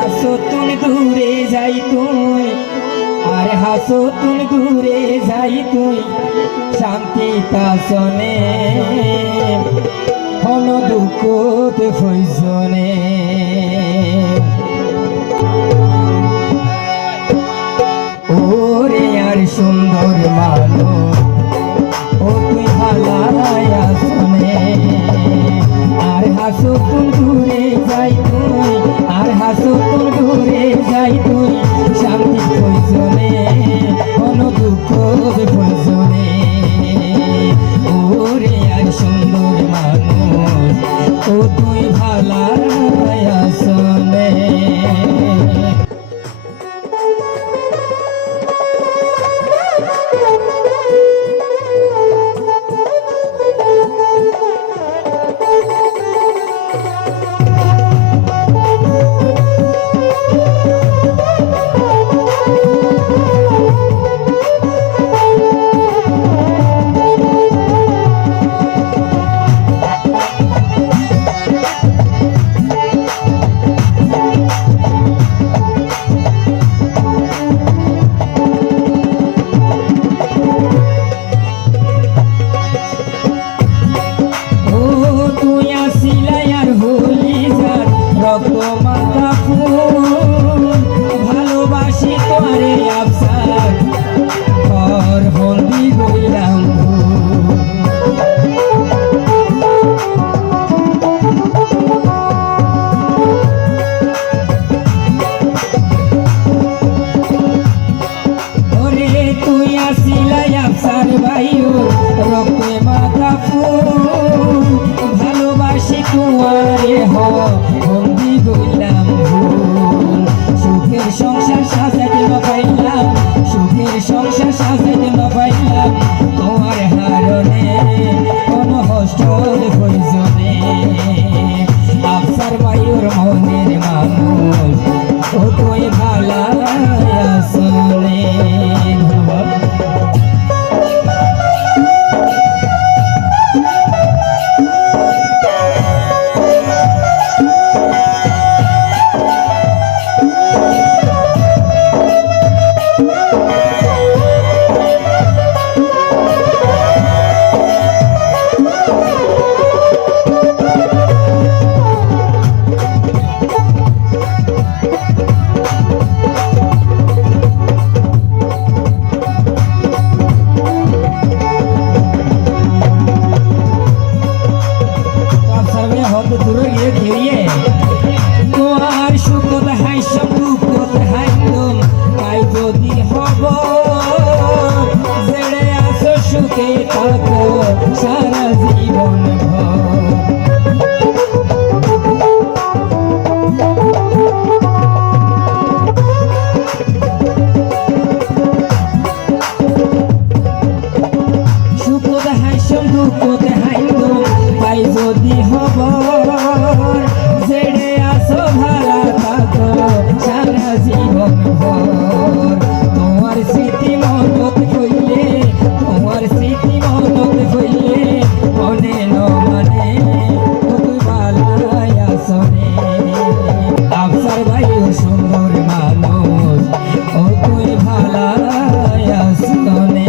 হাসো তুমি দূরে যাই তুই, আর হাসো তুমি দূরে যাই তুই, শান্তি তাসনে হন দুঃখ ফৈজনে। ওরে আর সুন্দর মানুষ ও তুই ভালাই আসনে, আর হাসো তুম দূরে যাই তুই, আর হাসো তুম দূরে যাই তুই, শান্তি প্রয়োজনে কোন দুঃখ প্রয়োজনে। ওরে আর সুন্দর মানুষ ও তুই ভালাই আসনে। ভালোবাসি তোরে আফসার ঘর হলদি গইলাম, ওরে তুই আসিলাই আফসার ভাইও রক্তে মাথা ফুল, ভালোবাসি তোমারে হলদি গইলাম ভুল। সুখের সংসার সাজাতে না পাইলাম, সুখের সংসার সাজাতে না পাইলাম, তোমার হারণে কোন কষ্ট প্রয়োজনে। আফসার ভাইওর মনের মানুষ ও তুই ভালাই আসনে। তোমার সুখত হাই সুখত হাইদম তাই যদি হব, জেড়ে আসো সুখে থাকো সারা জীবন ভর। সুখত হাইসম দুঃখত হাইদম তাই যদি হব, জেড়ে আসো ভালা থাকো সারা জীবন ভর। তোমার স্মৃতি মনত হইলে, তোমার স্মৃতি মনত হইলে মনে ন মানে তুই ভালাই আসনে। আফসার ভাইও সুন্দর মানুষ ও তুই ভালাই আসনে।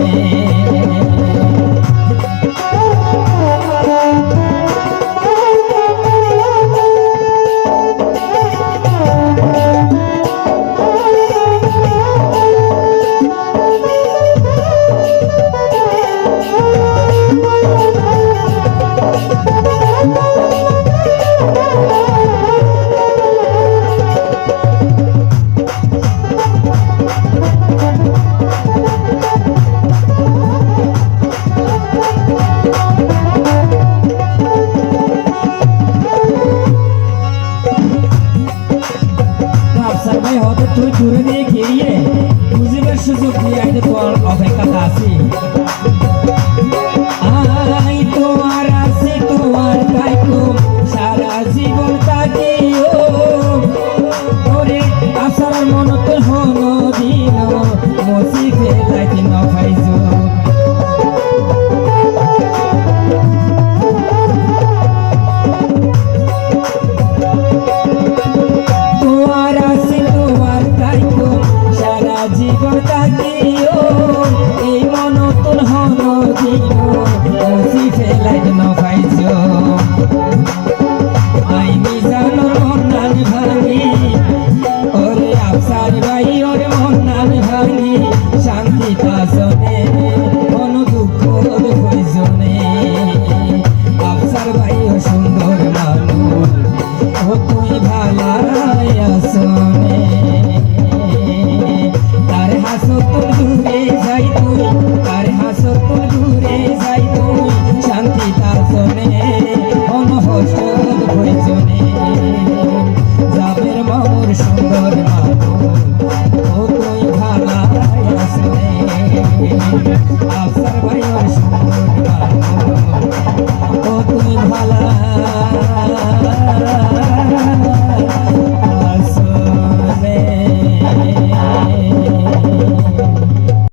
তুই দূরে দিয়ে গিয়ে বুঝিবার সুযোগ দিয়ে আইতে তোর অপেক্ষাতে আছি। আই তোমার আছি তোমার তাইকো সারা জীবন কাটিও, ওরে আসার মনত হন দিন মসি ফেলাইতে ন পাইছো। তোমার আমার আসন